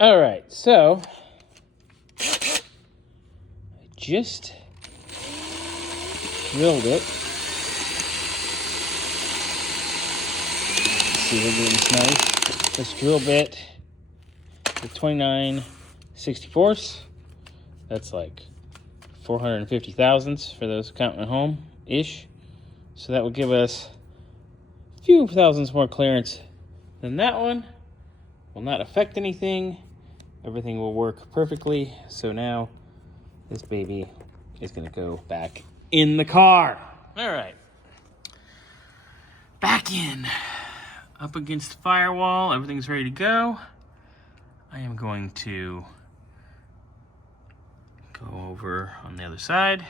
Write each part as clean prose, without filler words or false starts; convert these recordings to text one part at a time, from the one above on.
All right, so I just drilled it. Let's see, we're doing this nice. This drill bit, the 29/64. That's like 450 thousandths for those counting at home-ish. So that will give us a few thousandths more clearance than that one. Will not affect anything. Everything will work perfectly. So now this baby is going to go back in the car. All right. Back in. Up against the firewall. Everything's ready to go. I am going to go over on the other side,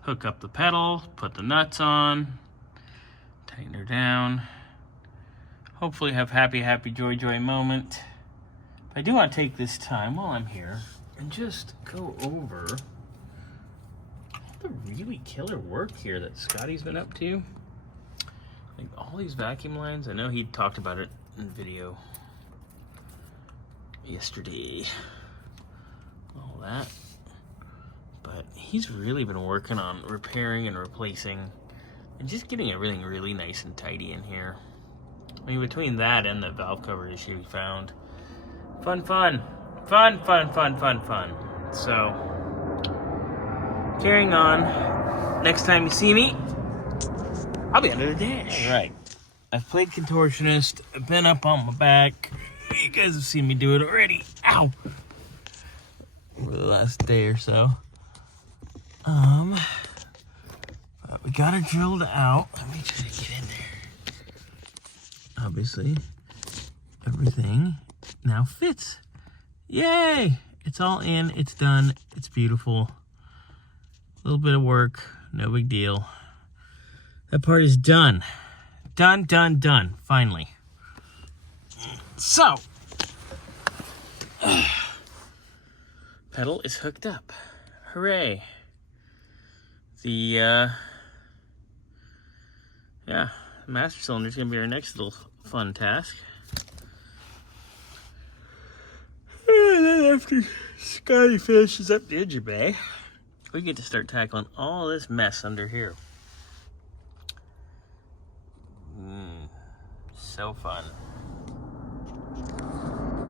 hook up the pedal, put the nuts on, tighten her down. Hopefully have happy joy moment. I do want to take this time while I'm here and just go over the really killer work here that Scotty's been up to. Like all these vacuum lines, I know he talked about it in video yesterday, all that, but he's really been working on repairing and replacing and just getting everything really nice and tidy in here. I mean, between that and the valve cover issue we found, fun. So, carrying on. Next time you see me, I'll be under the dash. All right. I've played contortionist. I've been up on my back. You guys have seen me do it already. Ow! Over the last day or so. But we got it drilled out. Let me try to get in there. Obviously, everything now fits. Yay! It's all in, it's done, it's beautiful. A little bit of work, no big deal. That part is done. Done, finally. So, pedal is hooked up. Hooray. The master cylinder is going to be our next little fun task. And then after Scotty finishes up the engine bay, we get to start tackling all this mess under here. So fun.